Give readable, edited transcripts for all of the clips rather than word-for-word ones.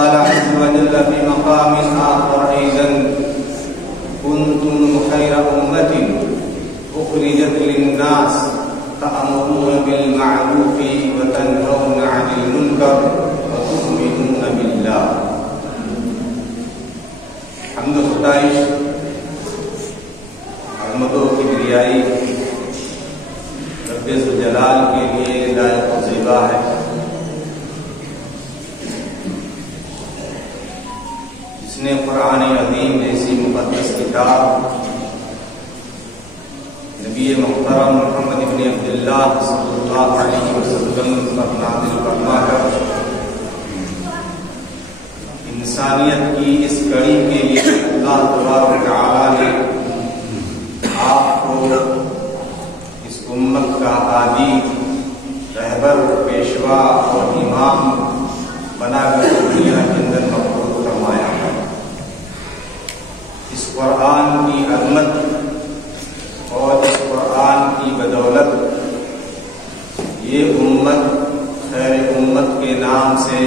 وقال عز وجل في مقام آخر أيضا كنتم خير أمة أخرجت للناس تأمرون بالمعروف وتنهون عن المنكر وتؤمنون بالله. حمد و ستائش عظمت و کبریائی رب ذوالجلال کے لیے لائق و زیبا ہے، جس نے قرآن عظیم جیسی مقدس کتاب نبی محترم محمد ابن عبداللہ صلی اللہ علیہ وسلم پر نازل فرما کر انسانیت کی اس کڑی کے لیے اللہ تبارک و تعالی نے آپ کو اس امت کا ہادی، رہبر، پیشوا اور امام بنا کر دنیا کے اندر مقبول فرمایا ہے۔ اس قرآن کی عظمت اور اس قرآن کی بدولت یہ امت خیر امت کے نام سے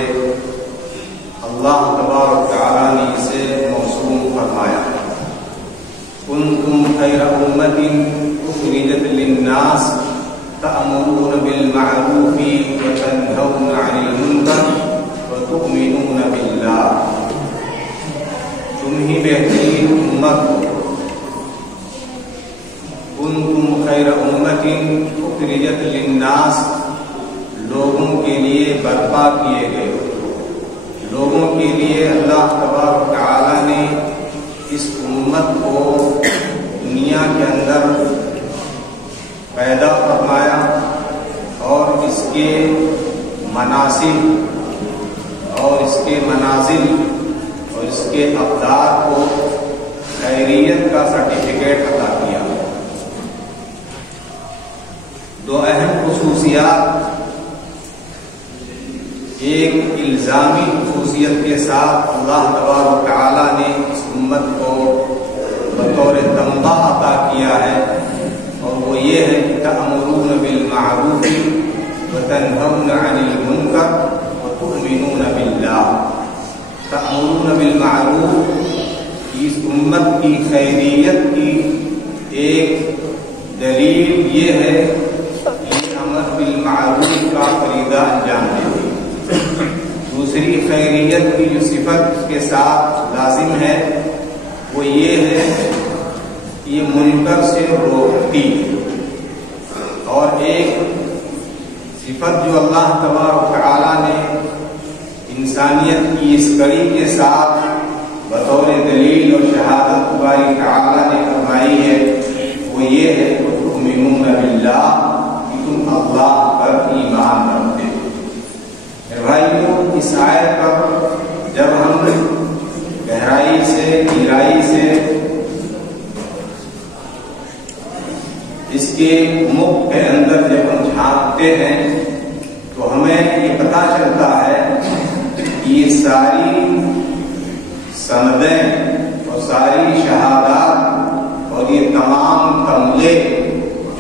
اللہ تبارک تعالیٰ نے اسے موسوم فرمایا۔ کنتم خیر امت اخرجت للناس تأمرون بالمعروف وتنہون عن المنکر وتؤمنون باللہ۔ تم ہی بہترین امت ہو۔ کنتم خیر امت اخرجت للناس، لوگوں کے لیے برپا کیے گئے ہو، لوگوں کے لیے اللہ تبارک و تعالی نے اس امت کو دنیا کے اندر پیدا فرمایا اور اس کے مناسب اور اس کے منازل اور اس کے اقدار کو خیریت کا سرٹیفکیٹ عطا کیا۔ دو اہم خصوصیات، ایک الزامی خصوصیت کے ساتھ اللہ تبارک و تعالی نے اس امت کو بطور تمغہ عطا کیا ہے، اور وہ یہ ہے کہ تأمرون بالمعروف وتنہون عن المنکر وتؤمنون باللہ۔ تأمرون بالمعروف، اس امت کی خیریت کی ایک دلیل یہ ہے کہ امر بالمعروف کا فریضہ انجام دیتے۔ دوسری خیریت کی جو صفت اس کے ساتھ لازم ہے وہ یہ ہے کہ یہ منکر سے روکتی، اور ایک صفت جو اللہ تبارک و تعالی نے انسانیت کی اس کڑی کے ساتھ بطور دلیل اور شہادت باری تعالی نے فرمائی ہے وہ یہ ہے کہ تؤمنون باللہ، کہ تم اللہ پر ایمان رکھتے ہو۔ بھائیوں، اس آیت پر جب ہم گہرائی سے گہرائی سے اس کے مخ کے اندر جب ہم جھانکتے ہیں تو ہمیں یہ پتہ چلتا ہے کہ یہ ساری سندیں اور ساری شہادات اور یہ تمام تمغے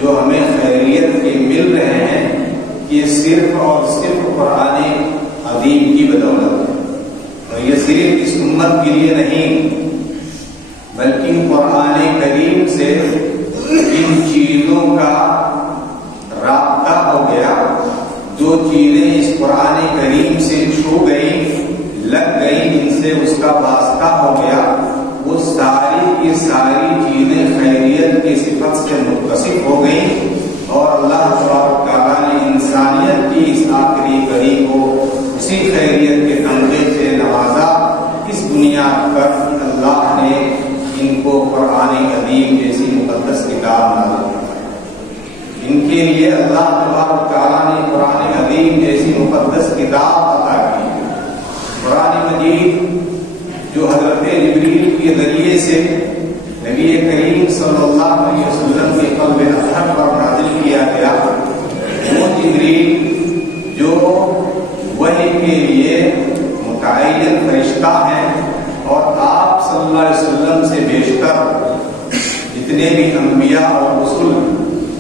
جو ہمیں خیریت کے مل رہے ہیں یہ صرف اور صرف قرآن عظیم کی بدولت ہے، اور یہ صرف اس امت کے لیے نہیں بلکہ قرآن کریم سے ان چیزوں کا رابطہ ہو گیا، جو چیزیں اس قرآن کریم سے چھو گئیں، لگ گئیں، جن سے اس کا واسطہ ہو گیا، وہ ساری کی ساری چیزیں خیریت کی صفت سے متصف ہو گئیں، اور اللہ تبارک تعالیٰ نے انسانیت کی اس آخری کڑی کو اسی خیریت کے تمغے سے نوازا۔ اس بنیاد پر اللہ نے ان کو قرآن عظیم جیسی مقدس کتاب نازل کی۔ ان کے لیے اللہ تبارک تعالیٰ نے قرآن عظیم جیسی مقدس کتاب عطا کی۔ قرآن مجید جو حضرت جبریل کے ذریعے سے نبی کریم صلی اللہ علیہ وسلم کے قلب اطہر پر نازل کیا گیا، وہ جبریل جو وحی کے لیے متعین فرشتہ ہیں، اور آپ صلی اللہ علیہ وسلم سے بیشتر جتنے بھی انبیاء اور رسول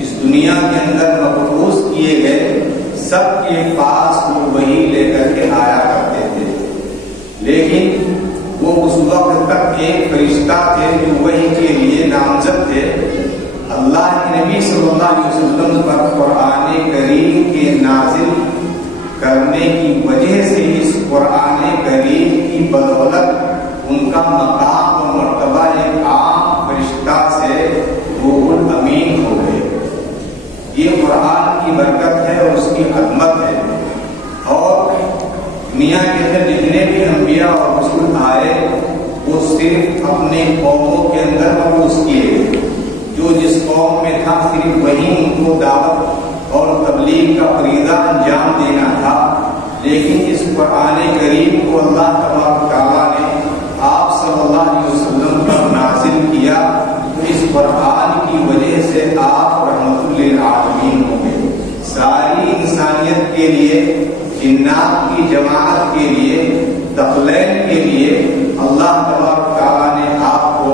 اس دنیا کے اندر مبعوث کیے گئے، سب کے پاس وہ وحی لے کر کے آیا کرتے تھے، لیکن وہ اس وقت تک ایک فرشتہ تھے جو وحی کے لیے نامزد تھے۔ اللہ کے نبی صلی اللہ علیہ وسلم پر قرآن کریم کے نازل کرنے کی وجہ سے اس قرآن کریم کی بدولت ان کا مقام اور مرتبہ ایک عام فرشتہ سے روح الامین ہو گئے۔ یہ قرآن کی برکت ہے اور اس کی عظمت ہے۔ اور دنیا کے اندر جتنے بھی انبیاء اور رسول آئے وہ صرف اپنے قوموں کے اندر مبعوث کیے، جو جس قوم میں تھا صرف وہی ان کو دعوت اور تبلیغ کا فریضہ انجام دینا تھا۔ لیکن اس قرآن کریم کو اللہ تبارک تعالیٰ نے آپ صلی اللہ علیہ وسلم پر نازل کیا، تو اس قرآن کی وجہ سے آپ رحمت للعالمین ہوں گے۔ ساری انسانیت کے لیے، جنات کی جماعت کے لیے، ثقلین کے لیے اللہ تبارک تعالیٰ نے آپ کو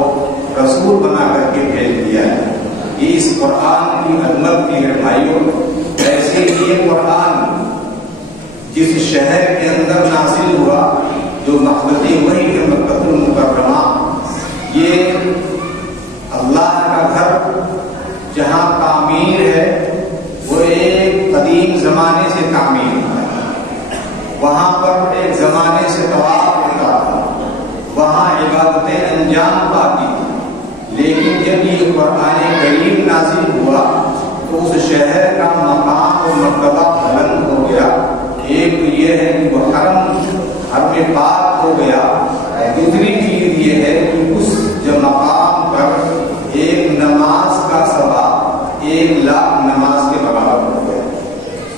رسول بنا کر کے بھیج دیا ہے۔ یہ اس قرآن کی عظمت کی ہے بھائیوں۔ ایسے یہ قرآن جس شہر کے اندر نازل ہوا جو مقصد وہی ہے مکہ المکرمہ، یہ اللہ کا گھر جہاں تعمیر ہے وہ ایک قدیم زمانے سے تعمیر ہے۔ وہاں پر ایک زمانے سے طواف ہوتا تھا، وہاں عبادتیں انجام پاتی تھی۔ لیکن جب یہ قرآن کریم نازل ہوا تو اس شہر کا مقام اور مرتبہ بلند ہو گیا۔ ایک یہ ہے کہ وہ حرم پاک ہو گیا، دوسری چیز یہ ہے کہ اس جو مقام پر ایک نماز کا ثواب 1,00,000 نماز کے برابر ہو گیا۔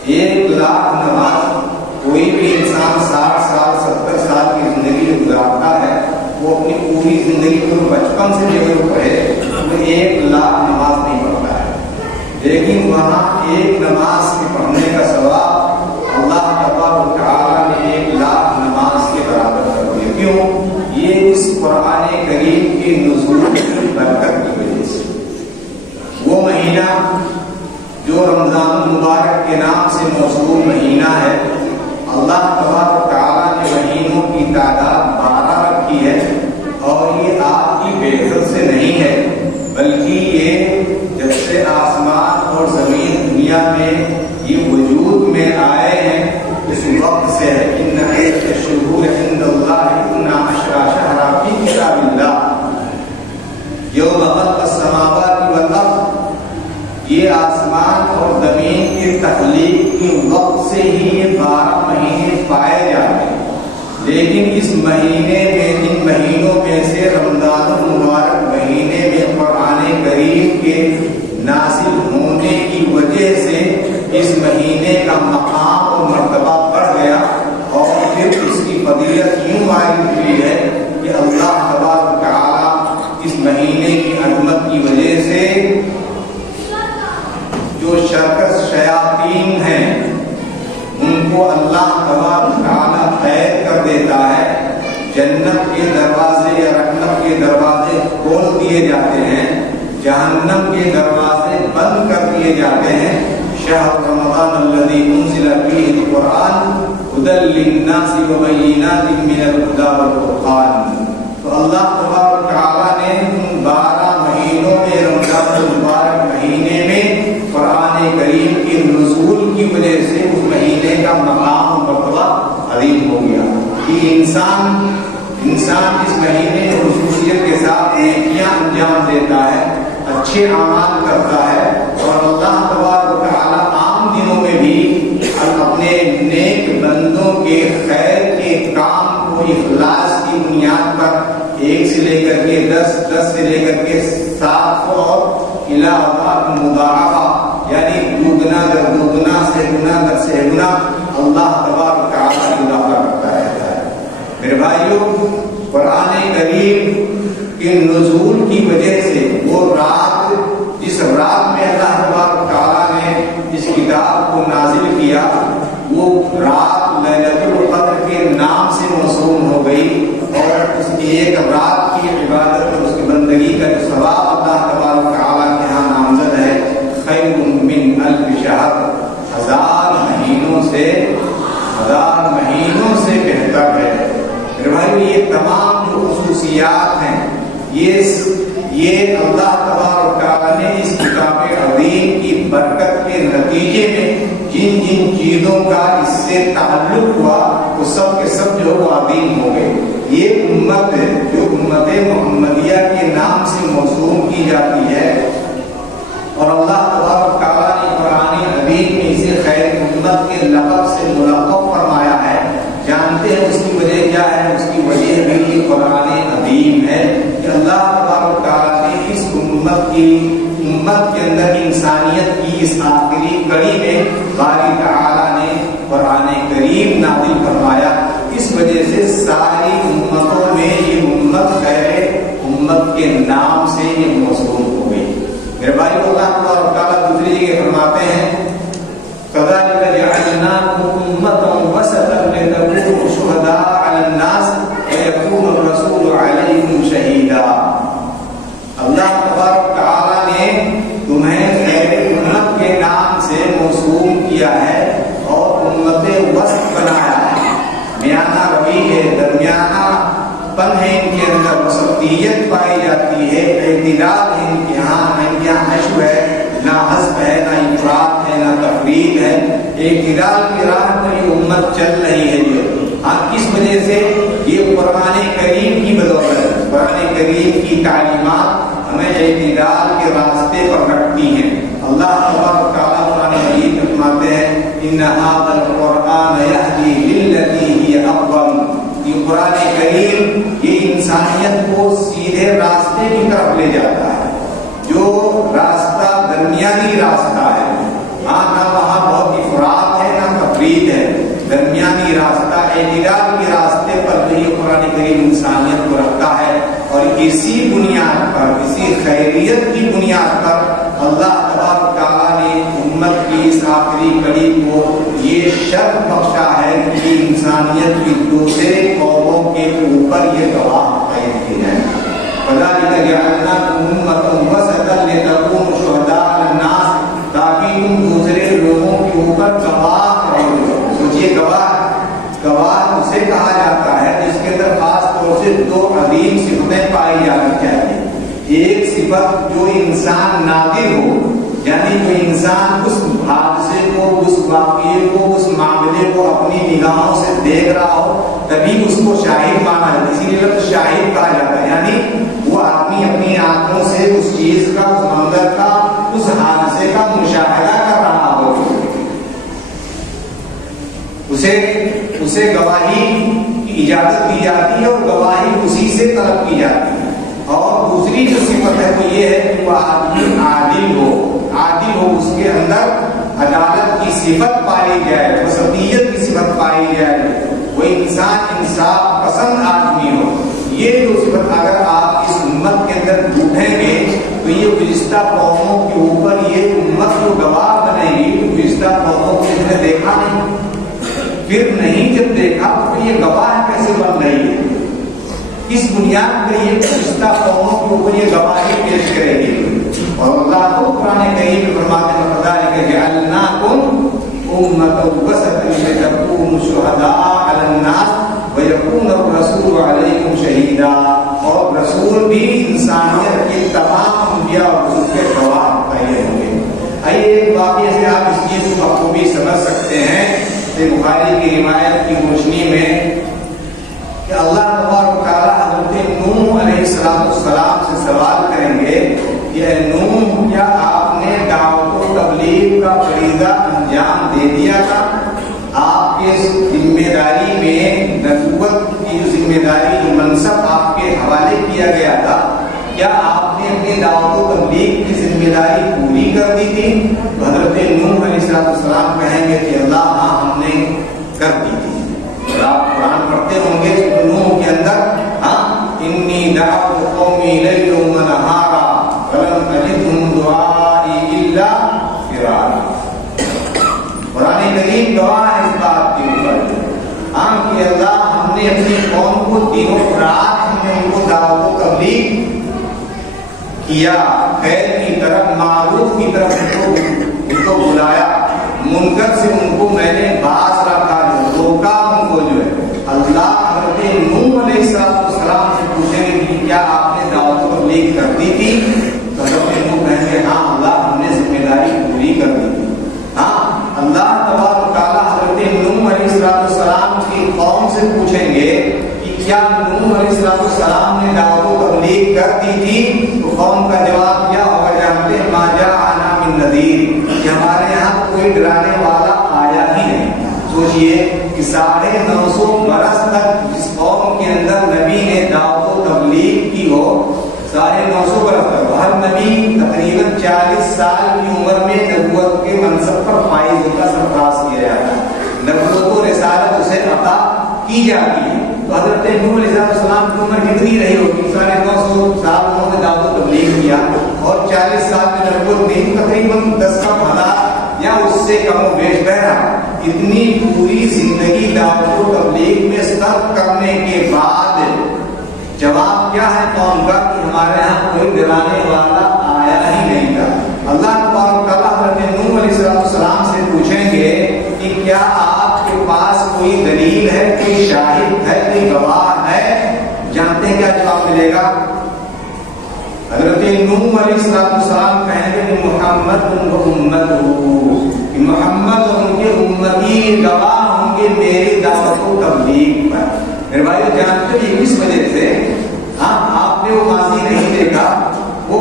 1,00,000 نماز کوئی بھی انسان 60 سال 70 سال کی زندگی گزارتا ہے، وہ اپنی پوری زندگی کو بچپن سے لے کر پڑھے وہ 1,00,000 نماز نہیں پڑھتا ہے۔ لیکن وہاں ایک نماز کے پڑھنے کا ثواب اللہ تبارک تعالیٰ نے 1,00,000 نماز کے برابر کر دیا۔ کیوں؟ یہ اس قرآن کریم کی نزول کی برکت کی وجہ سے۔ وہ مہینہ جو رمضان المبارک کے نام سے موصول مہینہ ہے، اللہ تبارک تعالیٰ نے مہینوں کی تعداد 12 رکھی ہے، اور یہ آپ کی بے عزت سے نہیں ہے، بلکہ یہ جب سے آسمان اور زمین دنیا میں یہ وجود میں آئے ہیں اس وقت سے ہے۔ ان عدۃ الشہور عند اللہ 12 شہرا فی کتاب اللہ یوم خلق السماوات والارض۔ یہ آسمان اور زمین کی تخلیق کے وقت سے ہی یہ 12 مہینے پائے جاتے ہیں۔ لیکن اس مہینے میں، ان مہینوں میں سے رمضان المبارک مہینے میں قرآن کریم کے نازل ہونے کی وجہ سے اس مہینے کا مقام اور مرتبہ بڑھ گیا، اور پھر اس کی فضیلت یوں عائد ہوئی ہے کہ اللہ تبارک تعالیٰ اس مہینے کی عظمت کی وجہ سے جو شرکس شیاطین ہیں ان کو اللہ تبارک تعالیٰ قید کر دیتا ہے۔ جنت کے دروازے یا رحمت کے دروازے کھول دیے جاتے ہیں، جہنم کے دروازے بند کر دیے جاتے ہیں۔ شہر رمضان الذی انزل فیہ القرآن ھدی للناس وبینات من الھدی والفرقان۔ تو اللہ تبارک تعالیٰ نے ان 12 مہینوں میں رمضان المبارک مہینے میں قرآن کریم کے نزول کی وجہ سے اس مہینے کا مقام و مرتبہ عظیم ہو گیا کہ انسان اس مہینے میں خصوصیت کے ساتھ نیکیاں انجام دیتا ہے، اچھے اعمال کرتا ہے، اور اللہ تبارک تعالیٰ عام دنوں میں بھی اپنے نیک بندوں کے خیر کے کام کو اخلاص کی بنیاد پر 1 سے لے کر کے 10، 10 سے لے کر کے 700 اور الی اضعاف مضاعفہ، یعنی دوگنا در دوگنا، سہگنا در سہگنا اللہ تبارک تعالیٰ اضافہ کرتا رہتا ہے۔ میرے بھائیوں، قرآن کریم کے نزول کی وجہ سے وہ رات، جس رات میں اللہ تبارک تعالیٰ نے اس کتاب کو نازل کیا، وہ رات لیلۃ القدر کے نام سے موسوم ہو گئی، اور اس کی ایک رات کی عبادت اور اس کی بندگی کا جو ثواب اللہ تبارک تعالیٰ کے ہاں نامزد ہے، خیر من 1000 شہر، 1000 مہینوں سے بہتر ہے۔ میرے بھائی بھائیو یہ تمام جو خصوصیات ہیں یہ اللہ تبارک و تعالیٰ نے اس کتاب عظیم کی برکت کے نتیجے میں جن جن چیزوں کا اس سے تعلق ہوا وہ سب کے سب جو وہ عظیم ہو گئے. یہ امت جو امت محمدیہ کے نام سے موسوم کی جاتی ہے اور اللہ تبارک و تعالیٰ نے قرآن حدیث میں اسے خیر امت کے لقب سے ملقب فرمایا ہے. جانتے ہیں اس کی وجہ کیا ہے؟ اس کی وجہ بھی یہ قرآن عظیم ہے کہ اللہ تبارک و تعالیٰ نے اس امت کے اندر انسانیت کی اس آخری کڑی میں باری تعالیٰ نے قرآن کریم نازل فرمایا. اس وجہ سے ساری امتوں میں یہ امت خیر امت کے نام سے یہ موسوم ہو گئی. میرے بھائی اللہ تبارک و تعالیٰ دوسری جگہ فرماتے ہیں كذلك جعلناكم أمة وسطا لتكونوا شهداء على الناس ويكون الرسول عليكم شهيدا. اللہ تبارک و تعالیٰ نے تمہیں خیر امت کے نام سے موسوم کیا ہے اور امت وسط بنایا ہے. میانہ روی ہے، درمیانہ پن ہے ان کے اندر، وسطیت پائی جاتی ہے، اعتدال ہے ان کے یہاں حشو ہے، نہ حذف ہے، نہ افراط ہے، نہ تفرید ہے. اعتدال کی راہ پر یہ امت چل رہی ہے. کس وجہ سے؟ یہ قرآن کریم کی بدولت. قرآن کریم کی تعلیمات ہمیں اعتدال کے راستے پر رکھتی ہیں. اللہ تبارک و تعالیٰ قرآن مجید میں فرماتے ہیں ان ھذا القرآن یہدی للتی ہی اقوم. یہ قرآن کریم یہ انسانیت کو سیدھے راستے کی طرف لے جاتا ہے، جو راستہ درمیانی راستہ ہے. نہ وہاں بہت افراط ہے نہ تفرید ہے، درمیانی راستہ اعتدال کے راستے پر جو یہ قرآن کریم انسانیت کو رکھتا ہے. اور اسی بنیاد پر، اسی خیریت کی بنیاد پر اللہ تبارک و تعالیٰ نے امت کی اس آخری کڑی کو یہ شرف بخشا ہے کہ انسانیت کی دوسرے قوموں کے اوپر یہ گواہ قائم کی جائے. كذلك جعلناكم أمة وسطا لتكونوا شهداء على الناس، تاکہ تم دوسرے لوگوں کے اوپر گواہ رہو. سوچئے گواہ اسے کہا جاتا ہے جس کے اندر خاص طور سے دو عظیم صفتیں پائی جانی چاہیے. ایک صفت جو انسان نادر ہو، یعنی جو انسان اس حادثے کو، اس واقعے کو، اس معاملے کو اپنی نگاہوں سے دیکھ رہا ہو تبھی اس کو شاہد مانا جاتا ہے. اسی لیے شاہد کہا جاتا ہے، یعنی وہ آدمی اپنی آنکھوں سے اس چیز کا، اس منظر کا، اس حادثے کا مشاہدہ کر رہا ہو. اسے گواہی کی اجازت دی جاتی ہے اور گواہی اسی سے طلب کی جاتی ہے. اور دوسری جو صفت ہے وہ یہ ہے کہ وہ آدمی عادل ہو. عادل ہو، اس کے اندر عدالت کی صفت پائی جائے، وسطیت کی صفت پائی جائے، وہ انسان انصاف پسند آدمی ہو. یہ جو صفت اگر آپ اس امت کے اندر ڈھونڈیں گے تو یہ گزشتہ قوموں کے اوپر یہ امت جو گواہ بنے گی تو گزشتہ قوموں کو اس نے دیکھا نہیں. پھر نہیں جب دیکھا تو یہ گواہ کیسے بن رہی ہے؟ اس بنیاد پر یہ گزشتہ قوموں کے اوپر یہ گواہی پیش کرے گی. اور اللہ کو قرآن کریم میں فرماتے ہیں كذلك جعلناكم أمة وسطا لتكونوا شهداء على الناس ويكون الرسول عليكم شهيدا. اور رسول بھی انسانیت کے تمام انبیاء اور رسول کے گواہ متعین ہوں گے. آئیے ایک واقعے سے آپ اس چیز کو بخوبی سمجھ سکتے ہیں کہ بخاری کی روایت کی روشنی میں کہ اللہ تبارک و تعالیٰ حضرت نوح علیہ السلام سے سوال کریں گے کہ اے نوح، کیا آپ نے دعوت و تبلیغ کا فریضہ انجام دے دیا تھا؟ آپ کے ذمہ داری میں نبوت کی ذمہ داری، جو منصب آپ کے حوالے کیا گیا تھا، کیا آپ نے اپنی دعوت و تبلیغ کی ذمہ داری پوری کر دی تھی؟ حضرت نوح علیہ السلام کہیں گے کہ اللہ ہاں ہم نے کر دی تھی. آپ قرآن پڑھتے ہوں گے نوح کے اندر انی دعوت قومی لیلا ونہارا فلم تزدہم دعائی الا فرارا. قرآن کریم گواہ ہے اس بات کے اوپر کہ اللہ ہم نے اپنی قوم کو دنوں رات ہم نے ان کو دعوت و تبلیغ کیا، خیر کی طرف، معروف کی طرف ان کو بلایا، منکر سے ان کو میں نے باز رکھا، روکا ان کو. جو ہے اللہ حضرت نوح علیہ کیا نوح علیہ السلام نے دعوت و تبلیغ کر دی تھی؟ تو قوم کا جواب کیا ہوگا جانتے ہیں؟ ما جاءنا من نذیر، کہ ہمارے یہاں کوئی ڈرانے والا آیا ہی نہیں۔ سوچئے کہ 950 برس تک جس قوم کے اندر نبی نے دعوت و تبلیغ کی ہو، 950 برس تک ہر نبی تقریباً 40 سال کی عمر میں نبوت کے منصب پر فائز ہوتا سرفراز کیا جاتا ہے، نبوت و رسالت اسے عطا کی جاتی ہے۔ تو حضرت نوح علیہ السلام کی عمر کتنی رہی ہوگی؟ 950 سال انہوں نے دعوت و تبلیغ کیا اور 40 سال میں نبوت نہیں، تقریباً 10,000 یا اس سے کم و بیش بہرا اتنی پوری زندگی دعوت و تبلیغ میں صرف کرنے کے بعد جواب کیا ہے قوم کا کہ ہمارے یہاں کوئی ڈرانے والا آیا ہی نہیں تھا۔ اللہ تبارک و تعالیٰ حضرت نوح علیہ السلام سے پوچھیں گے کہ کیا آپ کے پاس کوئی دلیل ہے، کوئی شاہد ہے، کوئی گواہ ہے؟ جانتے ہیں کیا جواب ملے گا؟ حضرت نوح علیہ السلام کہیں گے کہ محمد محمد اور ان کے امتی گواہ ہوں گے میری دعوت و تبلیغ پر۔ میرے بھائی جانتے ہیں اس وجہ سے آپ نے وہ ماضی نہیں دیکھا، وہ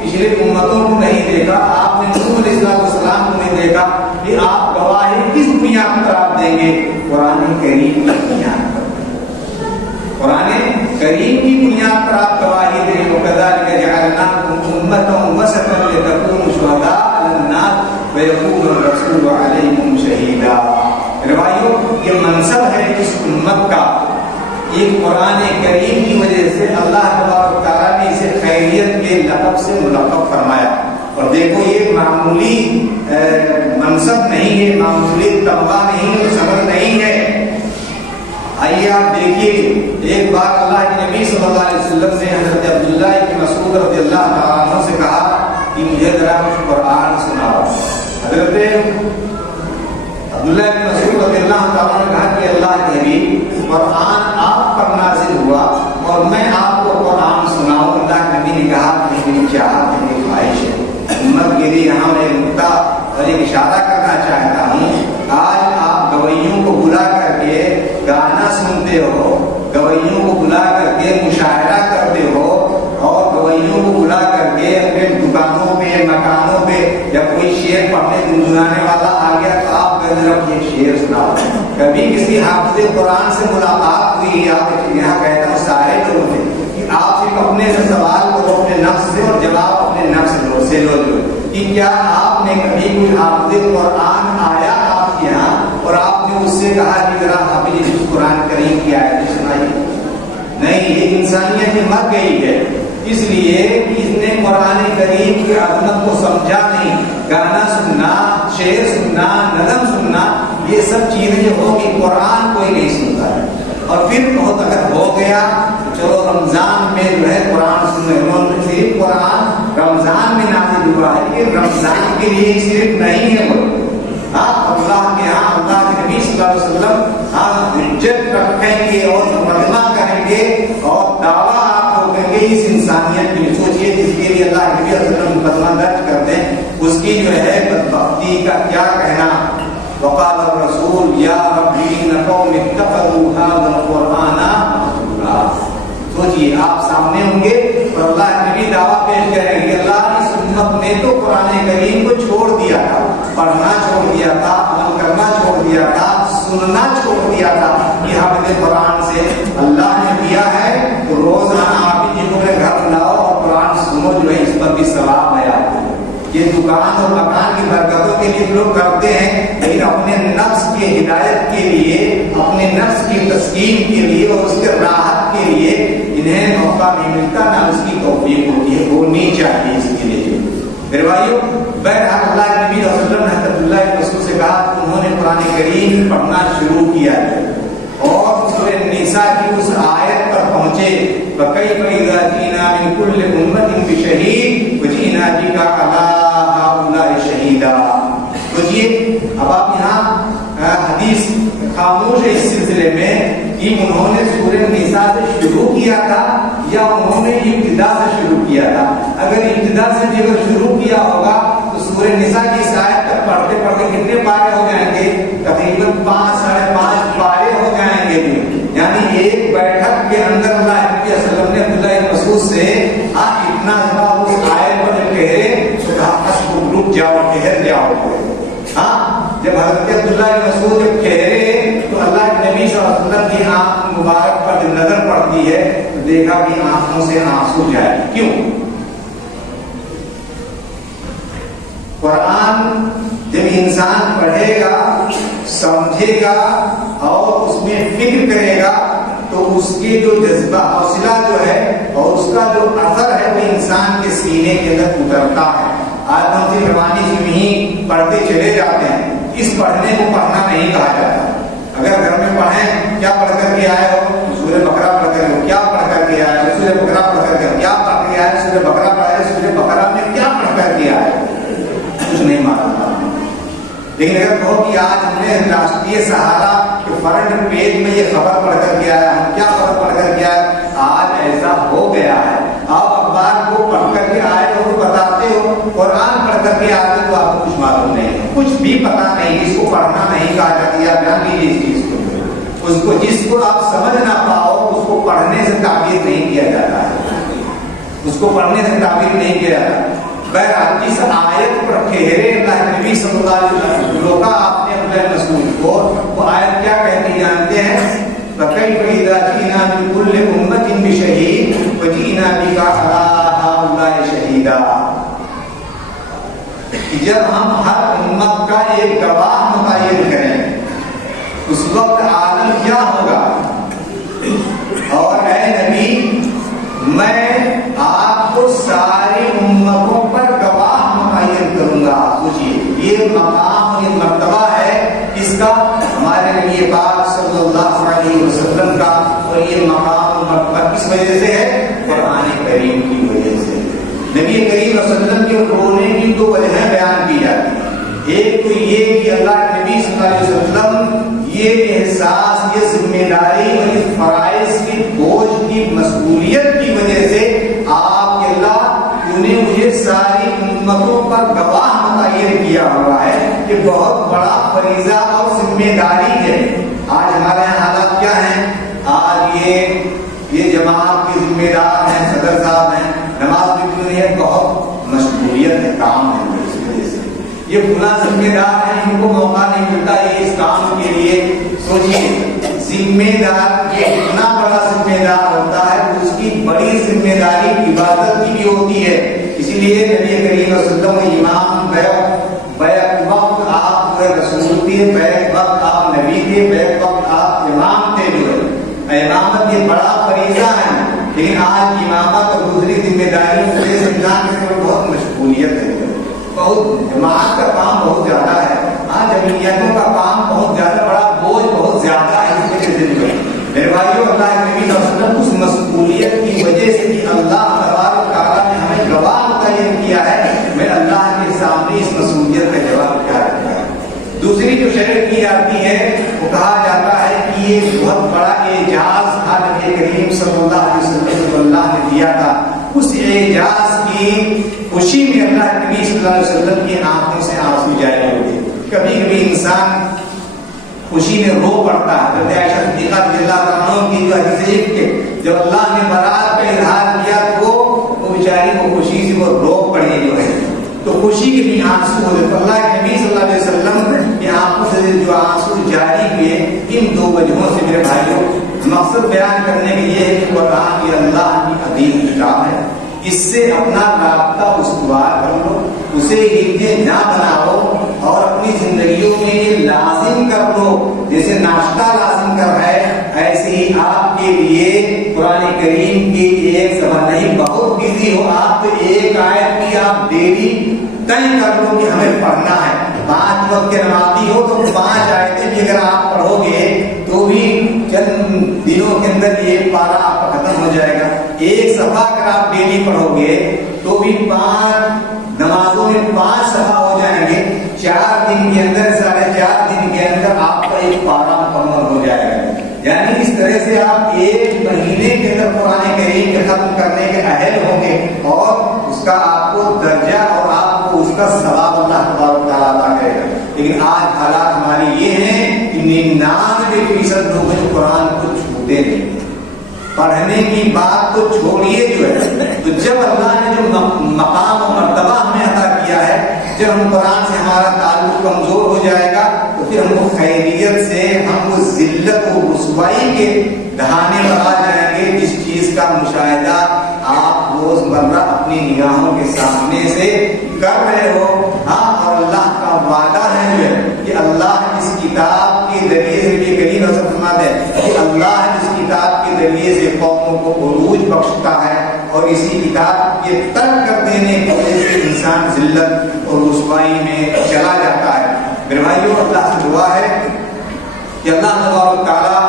پچھلے امتوں کو نہیں دیکھا، آپ نے نوح علیہ السلام کو نہیں دیکھا، کہ آپ گواہی کس بنیاد پر آپ دیں گے؟ قرآن کریم کی بنیاد پر، قرآن کریم کی بنیاد پر آپ گواہی دیں گے۔ وَكَذَلِكَ جَعَلْنَاكُمْ أُمَّةً وَسَطًا لِتَكُونُوا شُهَدَاءَ عَلَى النَّاسِ وَيَكُونَ الرَّسُولُ عَلَيْكُمْ شَهِيدًا۔ میرے بھائیو یہ منصب ہے اس امت کا، یہ قرآن کریم کی وجہ سے اللہ تبارک و تعالیٰ نے اسے خیریت کے لقب سے ملقب فرمایا۔ اور دیکھو یہ معمولی منصب نہیں ہے، معمولی تمغہ نہیں ہے، سبق نہیں ہے۔ آئیے آپ دیکھیے ایک بار اللہ کے نبی صلی اللہ علیہ وسلم نے حضرت عبداللہ بن مسعود رضی اللہ تعالیٰ عنہ سے کہا کہ مجھے ذرا کچھ قرآن سناؤ۔ حضرت عبداللہ بن مسعود رضی اللہ تعالیٰ نے کہا کہ اللہ کے حبیب قرآن آپ پر نازل ہوا اور میں آپ کو قرآن سناؤں۔ اللہ کے نبی نے کہا کہ میری چاہت ہے، میری خواہش ہے۔ امت کے لیے یہاں میں ایک نقطہ اور ایک اشارہ کرنا چاہتا ہوں۔ آج آپ گویوں کو بلا کر کے گانا سنتے ہو، گویوں کو بلا کر کے مشاعرہ کرتے ہو، اور گویوں کو بلا کر کے اپنے دکانوں پہ مکانوں پہ جب کوئی شعر پڑھنے گنگنانے والا آ گیا تو آپ یہ شعر سناؤ۔ کبھی کسی حافظ قرآن سے ملاقات ہوئی؟ آپ یہاں کہتا ہوں سارے لوگوں سے کہ آپ صرف اپنے سے سوال کرو اپنے نفس سے اور جواب اپنے نفس سے لو کہ کیا آپ نے کبھی کوئی حافظ قرآن آیا آپ کے یہاں اور آپ نے اس سے کہا کہ ذرا حافظ قرآن کریم کی آیت سنائی؟ نہیں، یہ انسانیت مر گئی ہے، اس لیے کہ اس نے قرآن کریم کی عظمت کو سمجھا نہیں۔ گانا سننا، شعر سننا، نظم سننا، یہ سب چیزیں جو ہوگی قرآن کوئی نہیں سنتا ہے۔ اور پھر بہت اگر ہو گیا تو چلو رمضان میں جو ہے قرآن سن رہے، صرف قرآن رمضان میں نازل ہوا ہے، لیکن رمضان کے لیے صرف نہیں ہے وہ اللہ کے یہاں اللہ کے نبی صلی اللہ علیہ وسلم حجت رکھیں گے اور مقدمہ کریں گے اور دعویٰ آپ کو کریں گے اس انسانیت کے لیے۔ سوچئے جس کے لیے اللہ کے نبی صلی اللہ علیہ وسلم مقدمہ درج کرتے ہیں اس کی جو ہے بدبختی کا کیا کہنا۔ وقال الرسول یا ربی ان قوم اتخذوا هذا القرآن مهجورا۔ سوچئے آپ سامنے ہوں گے اور اللہ کے نبی دعویٰ پیش کریں گے اللہ اس امت نے تو قرآن کریم کو چھوڑ دیا تھا، پڑھنا چھوڑ دیا تھا، عمل کرنا چھوڑ دیا تھا، سننا چھوڑ دیا تھا۔ یہ حافظ قرآن سے اللہ نے دیا ہے تو روزانہ آپ ہی جنہوں نے گھر لاؤ اور قرآن سنو، جو ہے اس پر بھی ثواب ہے آپ کو۔ یہ دکان اور مکان کی برکتوں کے لیے لوگ کرتے ہیں، لیکن اپنے نفس کی ہدایت کے لیے، اپنے نفس کی تسکین کے لیے اور اس کے راحت کے لیے انہیں موقع نہیں ملتا، نہ اس کی توفیق ہوتی ہے، ہونی چاہیے اس کے لیے۔ میرے بھائیو بہرحال اللہ کے نبی صلی اللہ علیہ وسلم نے حضرت عبداللہ بن مسعود سے کہا کہ انہوں نے قرآن کریم پڑھنا شروع کیا ہے اور سورہ نساء کی اس آیت پر پہنچے وَكَيْفَ إِذَا جِئْنَا مِنْ كُلِّ أُمَّةٍ بِشَهِيدٍ وَجِئْنَا بِكَ عَلَىٰ هَٰؤُلَاءِ شَهِيدًا۔ سوچئے اب آپ یہاں حدیث خاموش ہے اس سلسلے میں کہ انہوں نے سورہ نساء سے شروع کیا تھا یا انہوں نے ابتدا سے شروع کیا تھا۔ اگر ابتدا سے بھی اگر شروع کیا ہوگا تو سورہ نساء کی اس آیت تک پڑھتے پڑھتے کتنے پارے ہو جائیں گے؟ تقریباً 5 ساڑھے 5 پارے ہو جائیں گے، یعنی ایک بیٹھک کے پڑھتی ہے تو دیکھا کہ آنکھوں سے آنسو جائے. کیوں؟ قرآن جب انسان پڑھے گا، سمجھے گا اور اس میں فکر کرے گا تو اس کے جو جذبہ حوصلہ جو ہے اور اس کا جو اثر ہے وہ انسان کے سینے کے اندر اترتا ہے. آج ہم سے زبانی سے نہیں پڑھتے چلے جاتے ہیں. اس پڑھنے کو پڑھنا نہیں کہا جاتا. اگر گھر میں پڑھیں کیا پڑھ کر کے آئے ہو؟ سورہ بقرہ پڑھ کر ہو. کیا پڑھ کر کے آئے ہو؟ سورہ بقرہ پڑھ کر کے. کیا پڑھ کے آئے؟ سورہ بقرہ پڑھے. سورہ بقرہ میں کیا پڑھ کر کے آئے؟ کچھ نہیں معلوم. لیکن اگر کہو کہ آج ہم نے راشٹریہ سہارا کے فرنٹ پیج میں یہ خبر پڑھ کر کے آیا، ہم کیا خبر پڑھ کر کے آئے؟ آج ایسا ہو گیا ہے. آپ اخبار کو پڑھ کر کے آئے تو بتاتے ہو، قرآن پڑھ کر کے آتے تو آپ کو کچھ معلوم نہیں، کچھ بھی پتا نہیں. اس کو پڑھنا نہیں کہا جاتا. یا بیان لیجیے اس چیز کو، اس کو جس کو آپ سمجھ نہ پاؤ اس کو پڑھنے سے تعبیر نہیں کیا جاتا ہے. اس کو پڑھنے سے تعبیر نہیں کیا جاتا. بہرحال جس آیت پر ٹھہرے اللہ نبی صلی اللہ علیہ وسلم روکا آپ نے اپنے رسول کو، وہ آیت کیا کہتی جانتے ہیں؟ فَكَيْفَ إِذَا جِئْنَا مِنْ كُلِّ أُمَّةٍ بِشَهِيدٍ وَجِئْنَا بِكَ عَلَىٰ هَٰؤُلَاءِ شَهِيدًا. جب ہم ہر امت کا ایک گواہ متعین کریں اس وقت عالم کیا ہوگا؟ اور اے نبی میں آپ کو ساری امتوں پر گواہ متعین کروں گا. سوچیے یہ مقام اور یہ مرتبہ ہے اس کا ہمارے نبی پاک صلی اللہ علیہ وسلم کا. اور یہ مقام اور مرتبہ کس وجہ سے ہے؟ قرآن کریم کی وجہ سے. نبی کریم صلی اللہ علیہ وسلم کے رونے کی دو وجہیں بیان کی جاتی ہیں. ایک تو یہ کہ اللہ کے نبی صلی اللہ علیہ وسلم یہ احساس، یہ ذمہ داری اور اس فرائض کی بوجھ کی مسئولیت کی وجہ سے آپ کے اللہ نے مجھے ساری امتوں پر گواہ متعین کیا ہوا ہے کہ بہت بڑا فریضہ اور ذمہ داری ہے. آج ہمارے یہاں حالات کیا ہیں؟ آج یہ جماعت کے ذمہ دار ہیں، صدر صاحب ہیں، نماز بھی کیوں نہیں ہے، بہت مشغولیت ہے، کام ہے. اس وجہ سے یہ فلاں ذمہ دار ہیں، ان کو موقع نہیں ملتا یہ اس کام کے لیے. سوچیے ذمہ دار یہ اتنا بڑا ذمہ دار ہوتا ہے اس کی بڑی ذمہ داری عبادت کی بھی ہوتی ہے. اسی لیے نبی کریم صلی اللہ علیہ وسلم امام بیک وقت آپ رسول تھے، بیک وقت آپ نبی تھے، بیک وقت آپ امام تھے. جو ہے امامت یہ بڑا فریضہ ہے، لیکن آج امامت اور دوسری ذمہ داریوں سے انسان کے بہت مشغولیت ہے. بہت جماعت کا کام بہت زیادہ ہے. آج جمعیتوں کا کام بہت زیادہ، بڑا بوجھ بہت زیادہ ہے. اس وجہ سے میرے بھائیوں اللہ کے نبی صلی اللہ علیہ وسلم اس مسئولیت کی وجہ سے کہ اللہ تبارک تعالیٰ نے ہمیں گواہ متعین کیا ہے، میں اللہ کے سامنے اس مسئولیت کا جواب کیا رکھتا ہے. دوسری جو شرح کی جاتی ہے وہ کہا جاتا ہے کہ یہ بہت بڑا اعجاز تھا نبی کریم صلی اللہ علیہ وسلم کو اللہ نے دیا تھا. اس اعجاز کی خوشی میں اللہ کے نبی صلی اللہ علیہ وسلم کی آنکھوں سے آنسو جاری ہوتے. کبھی کبھی انسان خوشی میں رو پڑتا ہے. حضرت عائشہ صدیقہ رضی اللہ عنہا کی جو حدیث کے جب اللہ نے برات کا اظہار کیا تو وہ بیچاری کو خوشی سے وہ رو پڑی جو ہے تو خوشی کے بھی آنسو ہوتے. تو اللہ کے نبی صلی اللہ علیہ وسلم کی آنکھوں سے جو آنسو جاری ہوئے ان دو وجہوں سے میرے بھائیوں مقصد بیان کرنے کے یہ ہے کہ قرآن یہ اللہ کی عظیم کتاب ہے. اس سے اپنا رابطہ استوار کر لو، اسے ہرجے نہ بناؤ اور اپنی زندگیوں میں یہ لازم کر لو. جیسے ناشتہ لازم کر ہے ایسے ہی آپ کے لیے قرآن کریم کی ایک سبق نہیں، بہت بزی ہو آپ تو ایک آیت کی آپ ڈیلی طے کر لو کہ ہمیں پڑھنا ہے. 5 وقت کے نمازی ہو تو 5 آیتیں بھی اگر آپ پڑھو گے تو بھی چند دنوں کے اندر یہ پارا آپ کا ختم ہو جائے گا. ایک صفحہ اگر آپ ڈیلی پڑھو گے تو بھی 5 نمازوں میں 5 صفحہ ہو جائیں گے. 4 دن کے اندر 4.5 دن کے اندر آپ کا ایک پارا مکمل ہو جائے گا. یعنی اس طرح سے آپ 1 مہینے کے اندر قرآن کریم کے ختم کرنے کے اہل ہوں گے اور اس کا آپ کو درجہ اور آپ کو اس کا ثواب اللہ تبارک تعالیٰ عطا کرے گا. لیکن آج حالات ہماری یہ ہیں کہ 99% لوگ جو قرآن کو چھوتے نہیں. پڑھنے کی بات تو چھوڑیے جو ہے تو جب اللہ نے جو مقام و مرتبہ ہمیں عطا کیا ہے، جب ہم قرآن سے ہمارا تعلق کمزور ہو جائے گا تو پھر ہم کو خیریت سے ہم کو ذلت و رسوائی کے دہانے پر آ جائیں گے مشاہدہ آپ روزمرہ اپنی نگاہوں کے سامنے سے کر رہے ہو. ہاں، اور اللہ کا وعدہ ہے جو ہے کہ اللہ اس کتاب کے ذریعے سے بھی کریم حضرت فرماتے ہیں کہ اللہ اس کتاب کے ذریعے سے قوموں کو عروج بخشتا ہے اور اسی کتاب کے ترک کر دینے کی وجہ سے انسان ذلت اور رسوائی میں چلا جاتا ہے. میرے بھائیوں، اللہ سے دعا ہے کہ اللہ تبارک و تعالیٰ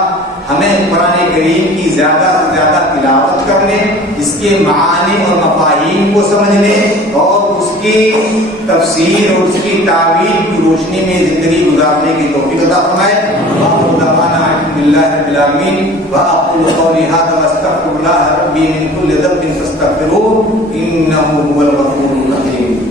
ہمیں قرآن کریم کی زیادہ سے زیادہ تلاوت کرنے، اس کے معانی اور مفاہیم کو سمجھنے اور اس کی تفسیر اور اس کی تعبیر کی روشنی میں زندگی گزارنے کی توفیق عطا فرمائے. وآخر دعوانا الحمد للہ رب العالمین. وأقول قولي هذا وأستغفر الله ربي من كل ذنب فاستغفروه إنه هو الغفور الرحيم.